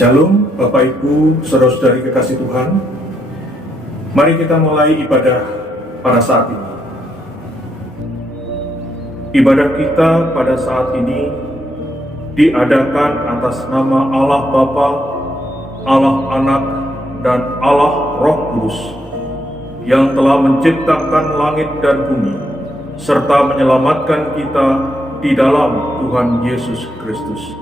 Shalom Bapak Ibu, saudara-saudari kekasih Tuhan. Mari kita mulai ibadah pada saat ini. Ibadah kita pada saat ini diadakan atas nama Allah Bapa, Allah Anak, dan Allah Roh Kudus yang telah menciptakan langit dan bumi serta menyelamatkan kita di dalam Tuhan Yesus Kristus.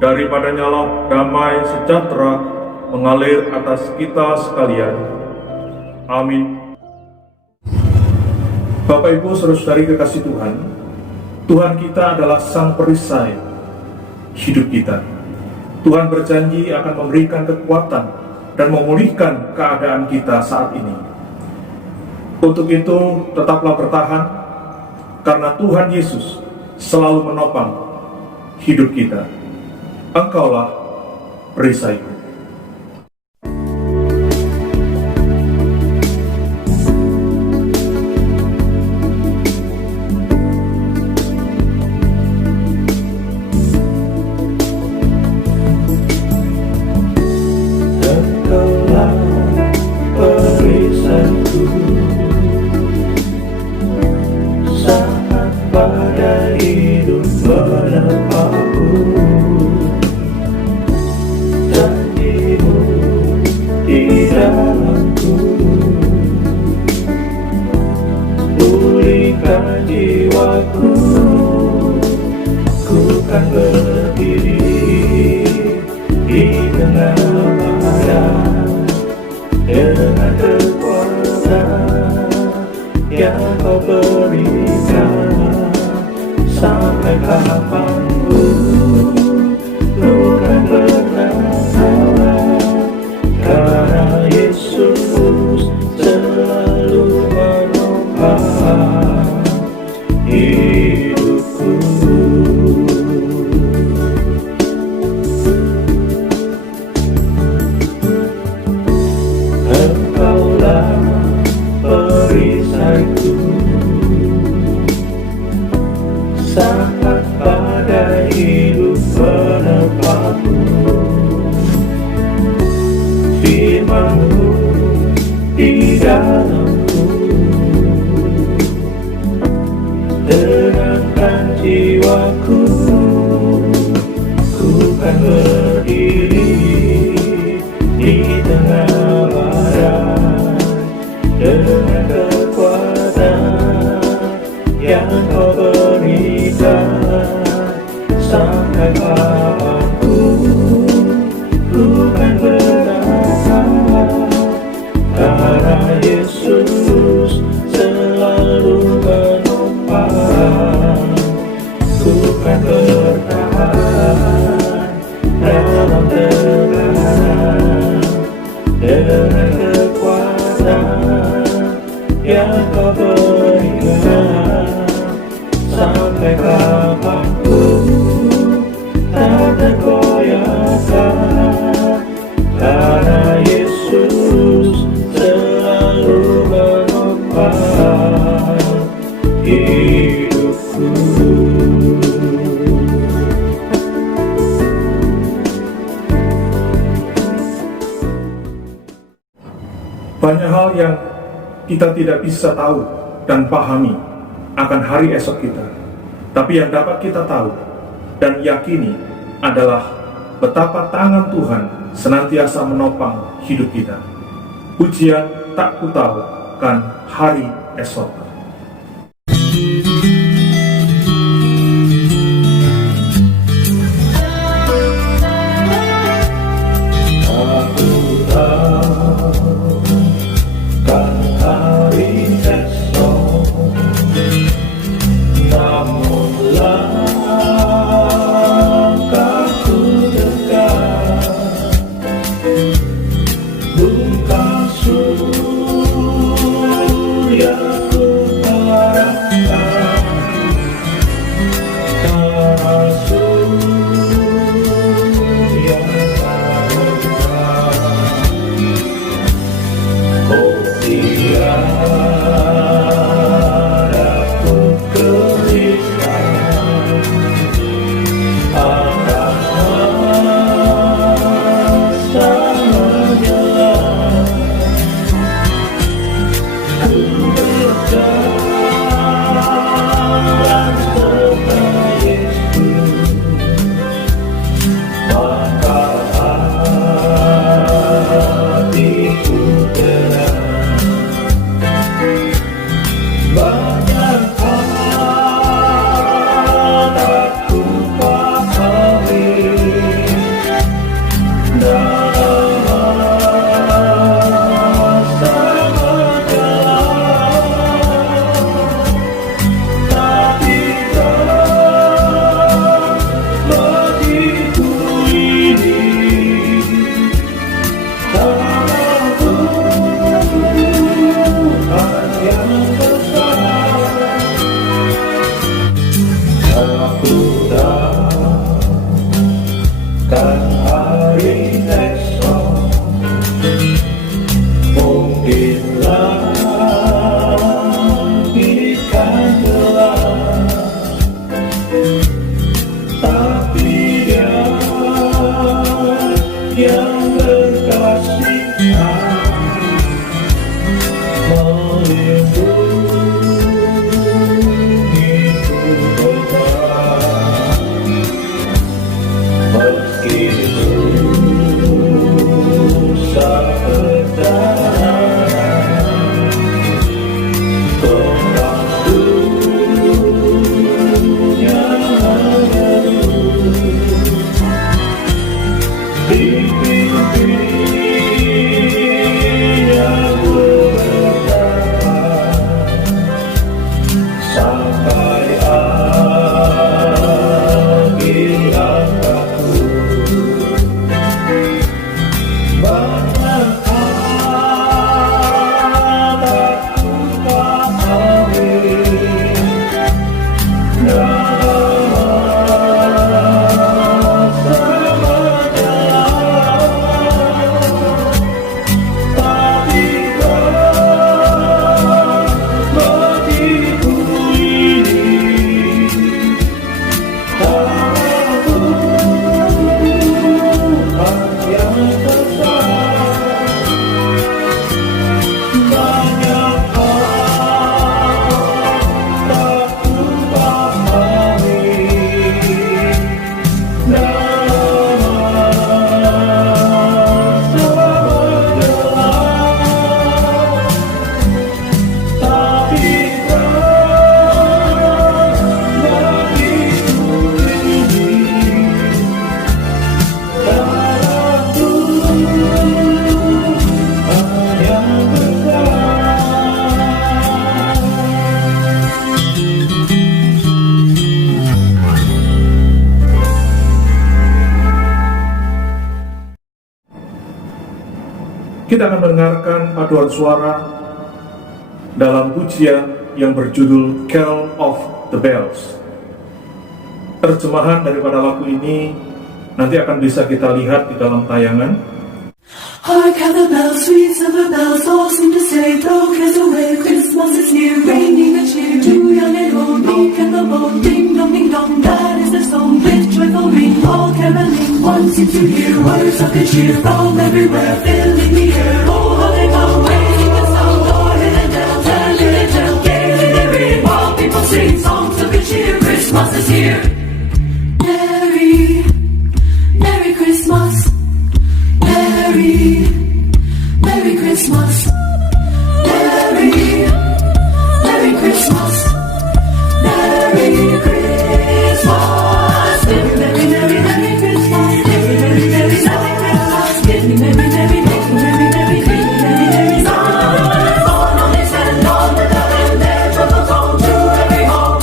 Daripadanya lah damai sejahtera mengalir atas kita sekalian. Amin. Bapak Ibu saudara-saudari kekasih Tuhan, Tuhan kita adalah Sang Perisai hidup kita. Tuhan berjanji akan memberikan kekuatan dan memulihkan keadaan kita saat ini. Untuk itu tetaplah bertahan, karena Tuhan Yesus selalu menopang hidup kita. Engkaulah perisaiku. Engkaulah perisaiku, saat badai hidup menerpaku. Janjimu di dalamku, pulihkan jiwaku. Ku kan berdiri di tengah badai dengan kekuatan yang Kau berikan. Sampai kapanpun Ku kan bertahan, karena Yesus selalu menopang hidupku. Engkaulah perisaiku, saat badai hidup menerpaku. Firman-Mu di dalamku, tenangkan jiwaku. Ku kan berdiri di tengah badai dengan kekuatan yang Kau berikan. Sampai kapanpun Ku kan bertahan, karena Yesus selalu menopang. Ku kan bertahan dalam tekanan dengan kekuatan yang Kau berikan. Sampai kapanpun tak tergoyahkan, karena Yesus selalu menopang hidupku. Banyak hal yang kita tidak bisa tahu dan pahami akan hari esok kita. Tapi yang dapat kita tahu dan yakini adalah betapa tangan Tuhan senantiasa menopang hidup kita. Pujian tak ku tahu kan hari esok. Aku tahu kan hari esok, namun langkahku dekat. Bukan suryaku Tuhan yang besar, aku takkan hari esok mungkinlah ikan gelap, tapi Dia yang berkasih melindungiku tetap, meski susah berjalan, waktunya dipimpinnya sampai akhir hayatku. Banyak aku pahami, Kita akan mendengarkan paduan suara dalam pujian yang berjudul Carol of the Bells. Terjemahan daripada lagu ini nanti akan bisa kita lihat di dalam tayangan. Hark how the bells, sweet silver bells, all seem to say, throw cares away, Christmas is near, bringing a cheer to young and old, meek and the bold, ding dong, that is their song, with joyful ring, all caroling, one seems to hear words of good cheer from everywhere, filling the air, oh how they go, raising the sound, o'er hill and dale, tell it tell, gaily they ring, while people sing songs of good cheer, Christmas is here. Merry, Merry Christmas. Merry, Merry Christmas. Merry, Merry Christmas. Merry Christmas. Merry, Merry, Merry, Merry Christmas. Merry, Merry, Merry, Merry Christmas. Merry, Merry, Merry, Merry, Merry, Merry, Merry, Merry Christmas. On this and on the other, and their troubles home to every home.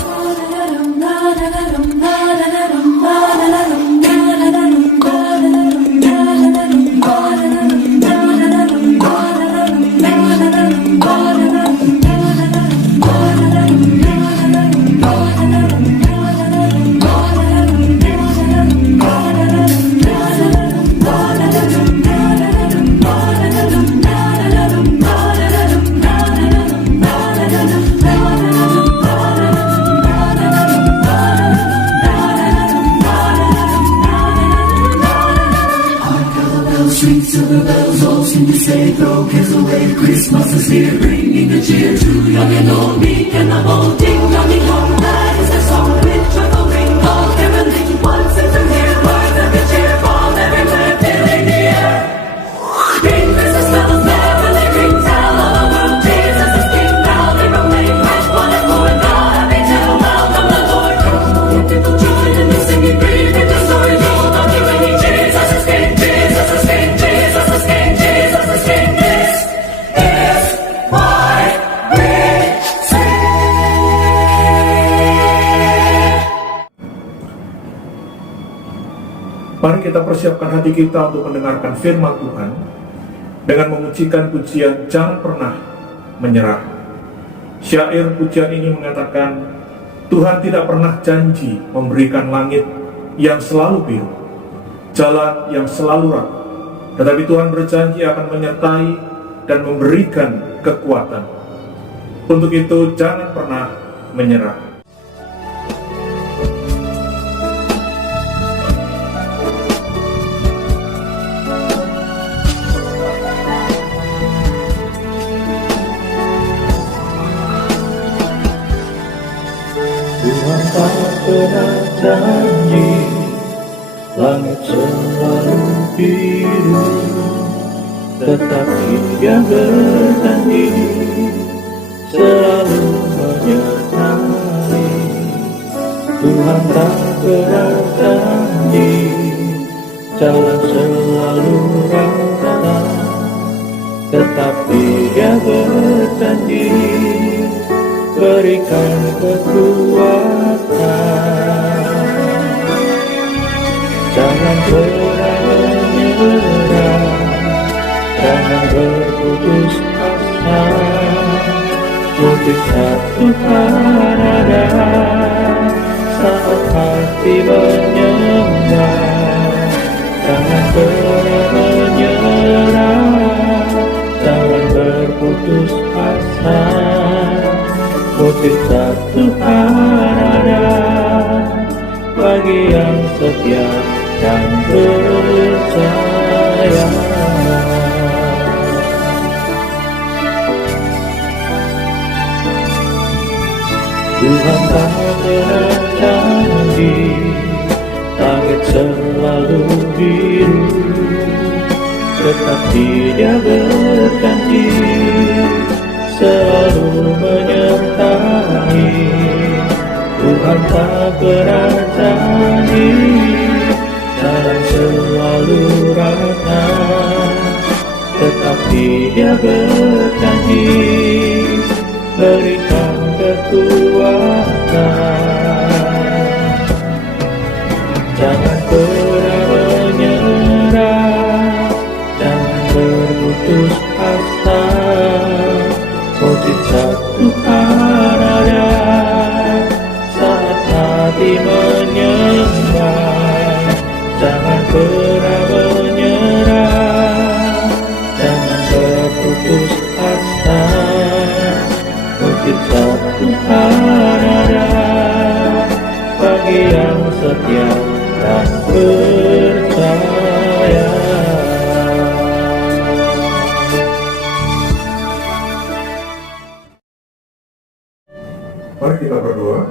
Sweet silver bells all seem to say, throw cares away, Christmas is here, bringing the cheer to young and old, meek and the bold, ding dong, that is the song, with joyful ring, all caroling, one seems to hear words of good cheer from everywhere, filling the air. Ring Christmas bells, merrily ring, tell all the world, Jesus is King, now they proclaim, fresh one and more, God happy to welcome the Lord. Come, let people join in the singing, bring the story, told of the ringing, Jesus is King, Jesus is King. Jesus is King, Jesus is King, this is why we sing. Mari kita persiapkan hati kita untuk mendengarkan firman Tuhan dengan memujikan pujian jangan pernah menyerah. Syair pujian ini mengatakan, Tuhan tidak pernah janji memberikan langit yang selalu biru, jalan yang selalu rata, tetapi Tuhan berjanji akan menyertai dan memberikan kekuatan. Untuk itu jangan pernah menyerah. Tuhan tak pernah janji langit selalu biru, tetapi Dia berjanji selalu menyertai. Tuhan tak pernah janji jalan selalu rata, tetapi Dia berjanji berikan kekuatan. Jangan pernah menyerah, jangan berputus asa. Mujizat Tuhan ada saat hati menyembah. Jangan pernah menyerah, jangan berputus asa. Mujizat Tuhan ada bagi yang setia dan percaya. Tuhan tak pernah janji langit selalu biru, tetapi Dia berjanji selalu menyertai. Tuhan tak pernah janji jalan selalu rata, tetapi Dia berjanji berikan kekuatan. Jangan pernah menyerah, jangan berputus asa. Mujizat Tuhan ada saat hati menyembah. Jangan pernah menyerah, jangan berputus asa. Mujizat Tuhan ada bagi yang setia dan percaya. Mari kita berdoa.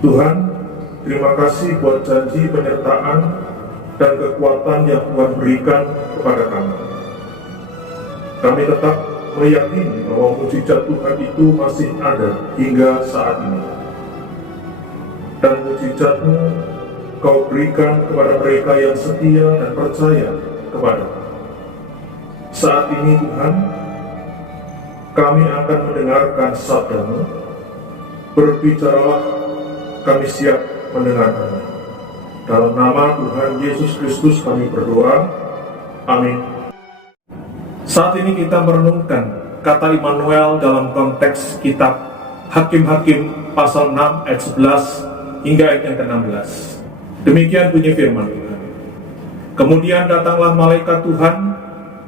Tuhan, terima kasih buat janji penyertaan dan kekuatan yang Tuhan berikan kepada kami. Kami tetap meyakini bahwa mujizat Tuhan itu masih ada hingga saat ini. Dan mujizat-Mu Kau berikan kepada mereka yang setia dan percaya kepada. Saat ini Tuhan, kami akan mendengarkan sabda-Mu. Berbicaralah, kami siap mendengarkan. Dalam nama Tuhan Yesus Kristus kami berdoa. Amin. Saat ini kita merenungkan kata Immanuel dalam konteks kitab Hakim-Hakim pasal 6 ayat 11 hingga ayat yang ke-16. Demikian bunyi firman Tuhan. Kemudian datanglah malaikat Tuhan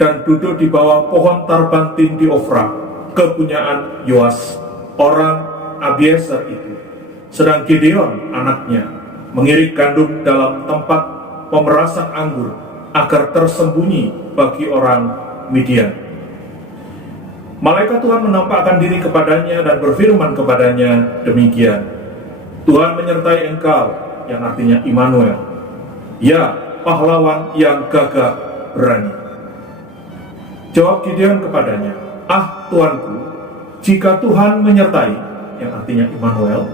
dan duduk di bawah pohon tarbantin di Ofra, kepunyaan Yoas, orang Abiezer itu. Sedang Gideon, anaknya, mengirik gandum dalam tempat pemerasan anggur agar tersembunyi bagi orang Midian. Malaikat Tuhan menampakkan diri kepadanya dan berfirman kepadanya demikian. Tuhan menyertai engkau, yang artinya Immanuel. Ya, pahlawan yang gagah berani. Jawab Gideon kepadanya, ah Tuanku, jika Tuhan menyertai, yang artinya Immanuel,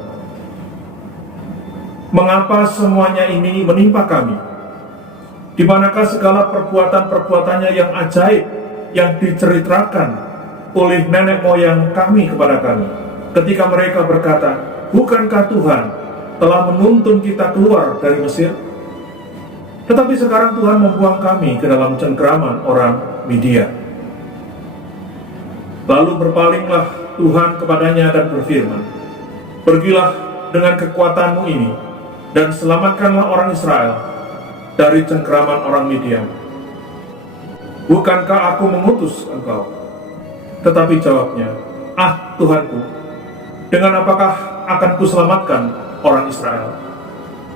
mengapa semuanya ini menimpa kami? Di manakah segala perbuatan-perbuatannya yang ajaib yang diceritakan oleh nenek moyang kami kepada kami, ketika mereka berkata, bukankah Tuhan telah menuntun kita keluar dari Mesir? Tetapi sekarang Tuhan membuang kami ke dalam cengkeraman orang Midian. Lalu berpalinglah Tuhan kepadanya dan berfirman, "Pergilah dengan kekuatanmu ini, dan selamatkanlah orang Israel dari cengkeraman orang Midian. Bukankah aku mengutus engkau?" Tetapi jawabnya, "Ah, Tuhanku, dengan apakah akan kuselamatkan orang Israel?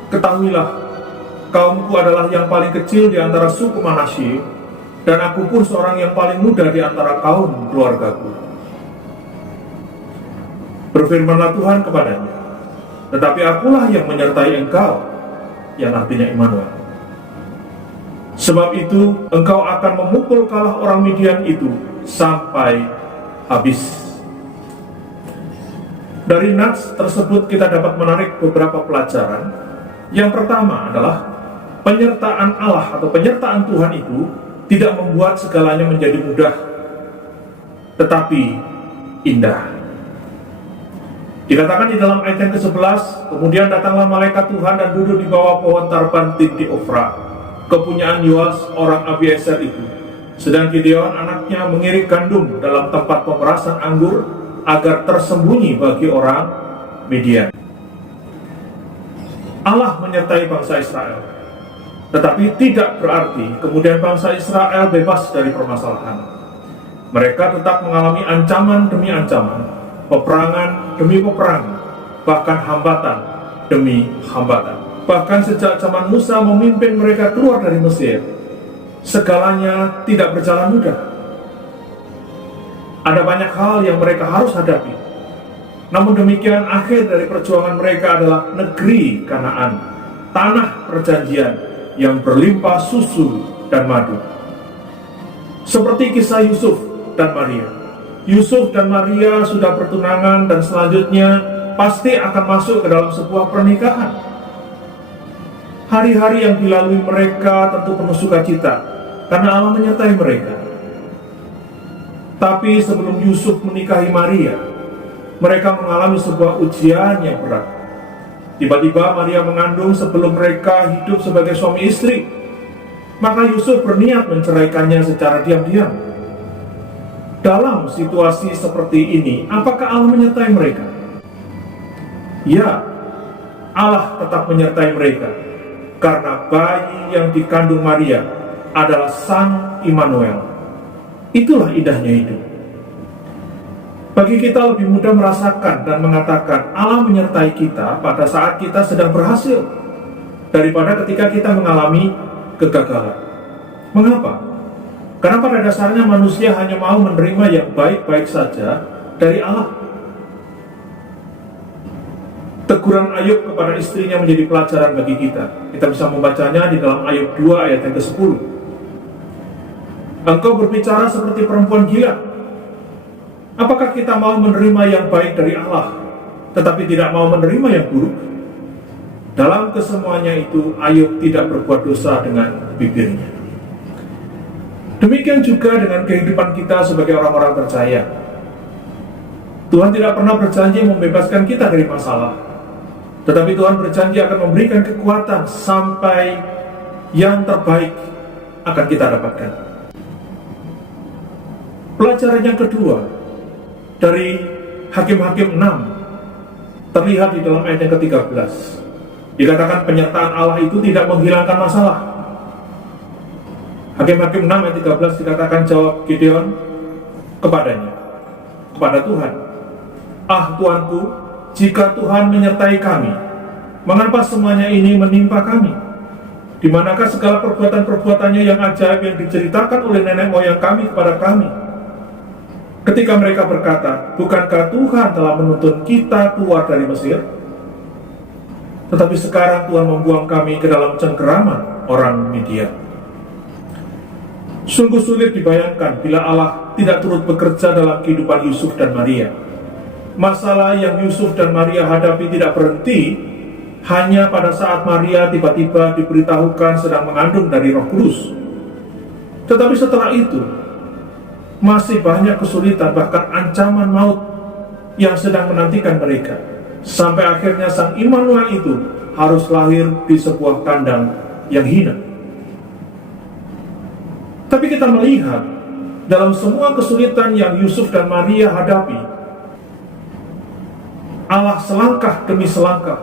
Ketahuilah, kaumku adalah yang paling kecil di antara suku Manasye, dan aku pun seorang yang paling muda di antara kaum keluargaku." Berfirmanlah Tuhan kepadanya, "Tetapi akulah yang menyertai engkau," yang artinya Immanuel. "Sebab itu engkau akan memukul kalah orang Midian itu sampai habis." Dari nats tersebut kita dapat menarik beberapa pelajaran. Yang pertama adalah penyertaan Allah atau penyertaan Tuhan itu tidak membuat segalanya menjadi mudah, tetapi indah. Dikatakan di dalam ayat yang ke-11, "Kemudian datanglah malaikat Tuhan dan duduk di bawah pohon tarbantin di Ofra, kepunyaan Yoas orang Abiezer itu. Sedang Gideon anaknya mengirik gandum dalam tempat pemerasan anggur agar tersembunyi bagi orang Midian." Allah menyertai bangsa Israel, tetapi tidak berarti kemudian bangsa Israel bebas dari permasalahan. Mereka tetap mengalami ancaman demi ancaman, peperangan demi peperangan, bahkan hambatan demi hambatan. Bahkan sejak zaman Musa memimpin mereka keluar dari Mesir, segalanya tidak berjalan mudah. Ada banyak hal yang mereka harus hadapi. Namun demikian, akhir dari perjuangan mereka adalah negeri Kanaan, tanah perjanjian yang berlimpah susu dan madu. Seperti kisah Yusuf dan Maria. Yusuf dan Maria sudah bertunangan dan selanjutnya pasti akan masuk ke dalam sebuah pernikahan. Hari-hari yang dilalui mereka tentu penuh sukacita karena Allah menyertai mereka. Tapi sebelum Yusuf menikahi Maria, mereka mengalami sebuah ujian yang berat. Tiba-tiba Maria mengandung sebelum mereka hidup sebagai suami istri. Maka Yusuf berniat menceraikannya secara diam-diam. Dalam situasi seperti ini, apakah Allah menyertai mereka? Ya, Allah tetap menyertai mereka, karena bayi yang dikandung Maria adalah Sang Immanuel. Itulah indahnya hidup. Bagi kita lebih mudah merasakan dan mengatakan Allah menyertai kita pada saat kita sedang berhasil, daripada ketika kita mengalami kegagalan. Mengapa? Karena pada dasarnya manusia hanya mau menerima yang baik-baik saja dari Allah. Teguran Ayub kepada istrinya menjadi pelajaran bagi kita. Kita bisa membacanya di dalam Ayub 2 ayat yang ke-10. "Engkau berbicara seperti perempuan gila. Apakah kita mau menerima yang baik dari Allah, tetapi tidak mau menerima yang buruk?" Dalam kesemuanya itu, Ayub tidak berbuat dosa dengan bibirnya. Demikian juga dengan kehidupan kita sebagai orang-orang percaya. Tuhan tidak pernah berjanji membebaskan kita dari masalah, tetapi Tuhan berjanji akan memberikan kekuatan sampai yang terbaik akan kita dapatkan. Pelajaran yang kedua dari Hakim-Hakim 6 terlihat di dalam ayat yang ke-13. Dikatakan penyertaan Allah itu tidak menghilangkan masalah. Hakim-Hakim 6 ayat 13 dikatakan, jawab Gideon kepadanya, kepada Tuhan, "Ah Tuanku, jika Tuhan menyertai kami, mengapa semuanya ini menimpa kami? Di manakah segala perbuatan-perbuatannya yang ajaib yang diceritakan oleh nenek moyang kami kepada kami? Ketika mereka berkata, bukankah Tuhan telah menuntun kita keluar dari Mesir? Tetapi sekarang Tuhan membuang kami ke dalam cengkeraman orang Midian." Sungguh sulit dibayangkan bila Allah tidak turut bekerja dalam kehidupan Yusuf dan Maria. Masalah yang Yusuf dan Maria hadapi tidak berhenti hanya pada saat Maria tiba-tiba diberitahukan sedang mengandung dari Roh Kudus. Tetapi setelah itu masih banyak kesulitan, bahkan ancaman maut yang sedang menantikan mereka, sampai akhirnya Sang Immanuel itu harus lahir di sebuah kandang yang hina. Tapi kita melihat dalam semua kesulitan yang Yusuf dan Maria hadapi, Allah selangkah demi selangkah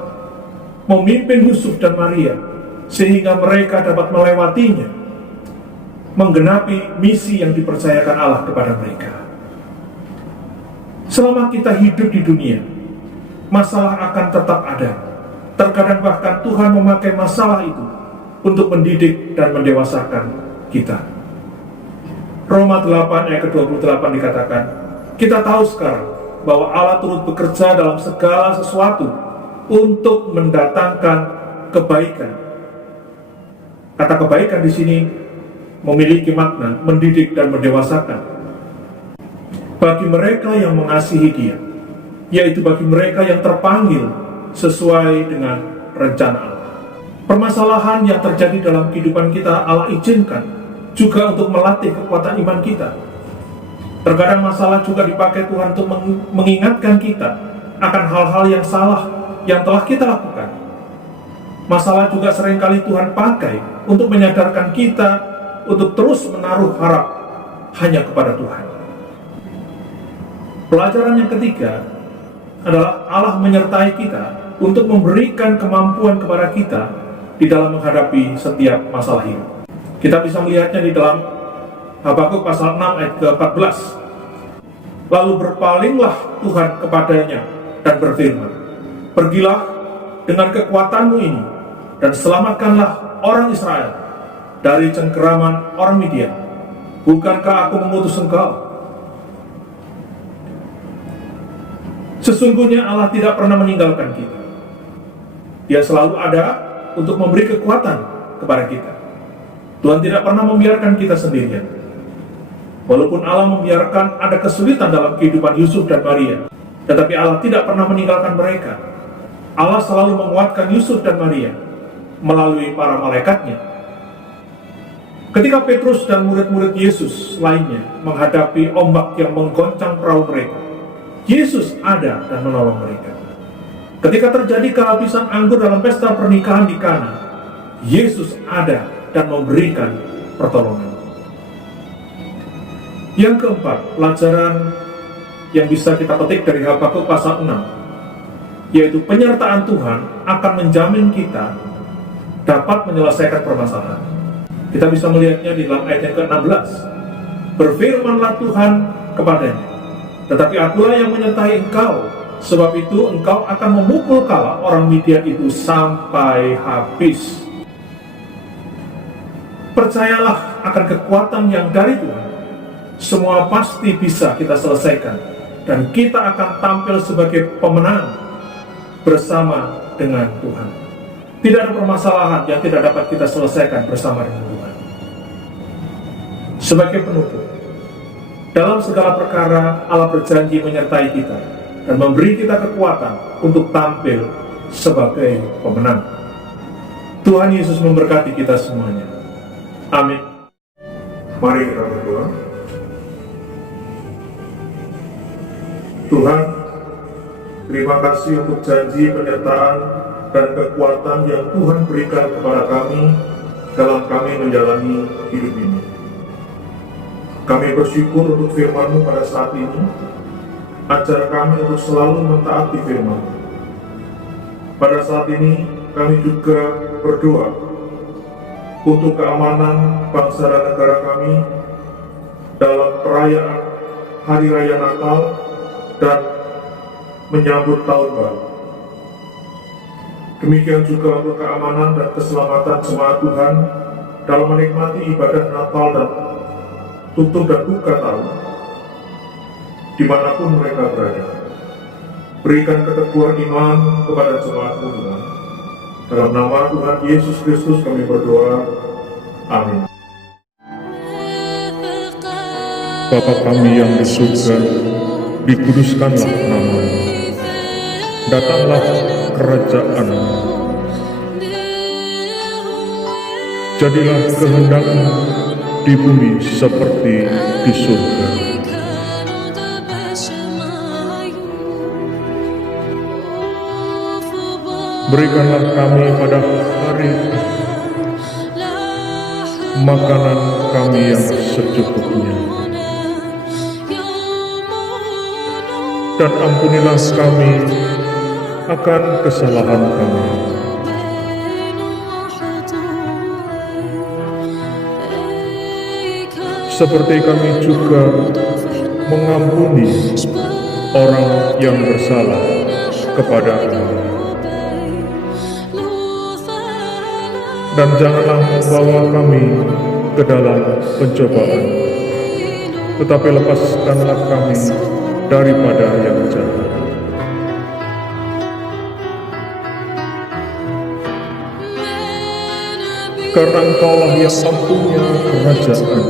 memimpin Yusuf dan Maria sehingga mereka dapat melewatinya, menggenapi misi yang dipercayakan Allah kepada mereka. Selama kita hidup di dunia, masalah akan tetap ada. Terkadang bahkan Tuhan memakai masalah itu untuk mendidik dan mendewasakan kita. Roma 8 ayat ke-28 dikatakan, kita tahu sekarang bahwa Allah turut bekerja dalam segala sesuatu untuk mendatangkan kebaikan. Kata kebaikan di sini memiliki makna mendidik dan mendewasakan bagi mereka yang mengasihi Dia, yaitu bagi mereka yang terpanggil sesuai dengan rencana Allah. Permasalahan yang terjadi dalam kehidupan kita Allah izinkan juga untuk melatih kekuatan iman kita. Terkadang masalah juga dipakai Tuhan untuk mengingatkan kita akan hal-hal yang salah yang telah kita lakukan. Masalah juga seringkali Tuhan pakai untuk menyadarkan kita untuk terus menaruh harap hanya kepada Tuhan. Pelajaran yang ketiga adalah Allah menyertai kita untuk memberikan kemampuan kepada kita di dalam menghadapi setiap masalah hidup. Kita bisa melihatnya di dalam Habakuk pasal 6 ayat ke-14. Lalu berpalinglah Tuhan kepadanya dan berfirman, pergilah dengan kekuatanmu ini dan selamatkanlah orang Israel dari cengkeraman orang Midian. Bukankah aku mengutus engkau? Sesungguhnya Allah tidak pernah meninggalkan kita. Dia selalu ada untuk memberi kekuatan kepada kita. Tuhan tidak pernah membiarkan kita sendirian. Walaupun Allah membiarkan ada kesulitan dalam kehidupan Yusuf dan Maria, tetapi Allah tidak pernah meninggalkan mereka. Allah selalu menguatkan Yusuf dan Maria melalui para malaikatnya. Ketika Petrus dan murid-murid Yesus lainnya menghadapi ombak yang menggoncang perahu mereka, Yesus ada dan menolong mereka. Ketika terjadi kehabisan anggur dalam pesta pernikahan di Kana, Yesus ada dan memberikan pertolongan. Yang keempat, pelajaran yang bisa kita petik dari Habakuk pasal 6, yaitu penyertaan Tuhan akan menjamin kita dapat menyelesaikan permasalahan. Kita bisa melihatnya di dalam ayat yang ke-16. Berfirmanlah Tuhan kepadanya, tetapi akulah yang menyertai engkau, sebab itu engkau akan memukul kala orang Midian itu sampai habis. Percayalah akan kekuatan yang dari Tuhan. Semua pasti bisa kita selesaikan, dan kita akan tampil sebagai pemenang bersama dengan Tuhan. Tidak ada permasalahan yang tidak dapat kita selesaikan bersama dengan Tuhan. Sebagai penutup, dalam segala perkara Allah berjanji menyertai kita dan memberi kita kekuatan untuk tampil sebagai pemenang. Tuhan Yesus memberkati kita semuanya. Amin. Mari kita berdoa. Tuhan, terima kasih untuk janji penyertaan dan kekuatan yang Tuhan berikan kepada kami dalam kami menjalani hidup ini. Kami bersyukur untuk firman-Mu pada saat ini. Ajar kami untuk selalu mentaati firman. Pada saat ini kami juga berdoa untuk keamanan bangsa dan negara kami dalam perayaan Hari Raya Natal dan menyambut Tahun Baru. Demikian juga untuk keamanan dan keselamatan jemaat Tuhan dalam menikmati ibadah Natal dan tutup dan buka tahun dimanapun mereka berada. Berikan keteguhan iman kepada jemaat-Mu Tuhan. Dalam nama Tuhan Yesus Kristus kami berdoa. Amin. Bapa kami yang di surga, dikuduskanlah nama-Mu. Datanglah kerajaan-Mu. Jadilah kehendak-Mu di bumi seperti di surga. Berikanlah kami pada hari ini makanan kami yang secukupnya. Dan ampunilah kami akan kesalahan kami, seperti kami juga mengampuni orang yang bersalah kepada kami. Dan janganlah membawa kami ke dalam pencobaan, tetapi lepaskanlah kami daripada yang jahat. Karena Engkaulah yang mempunyai kerajaan,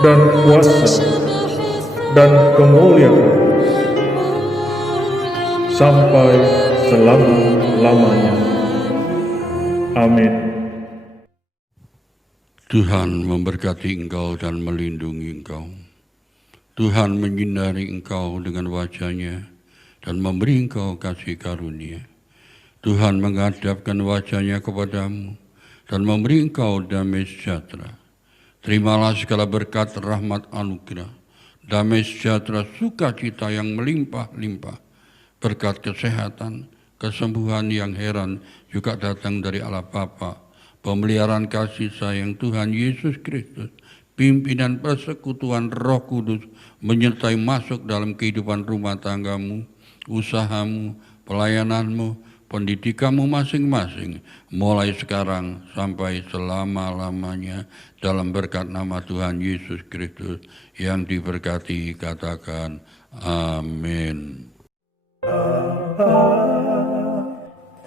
dan kuasa, dan kemuliaan, sampai selama-lamanya. Amin. Tuhan memberkati engkau dan melindungi engkau. Tuhan menyinari engkau dengan wajah-Nya dan memberi engkau kasih karunia. Tuhan menghadapkan wajah-Nya kepadamu dan memberi engkau damai sejahtera. Terimalah segala berkat rahmat anugerah, damai sejahtera, sukacita yang melimpah-limpah, berkat kesehatan, kesembuhan yang heran juga datang dari Allah Bapa, pemeliharaan kasih sayang Tuhan Yesus Kristus, pimpinan persekutuan Roh Kudus menyertai masuk dalam kehidupan rumah tanggamu, usahamu, pelayananmu, pendidikanmu masing-masing, mulai sekarang sampai selama-lamanya, dalam berkat nama Tuhan Yesus Kristus yang diberkati, katakan amin.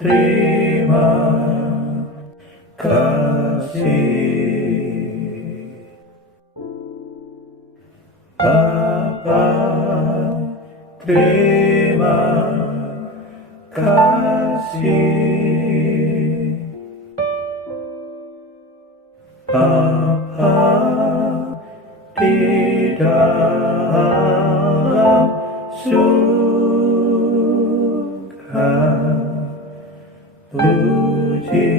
Terima kasih Bapa, terima kasih Bapa di dalam surga, puji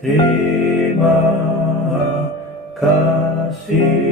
terima kasih.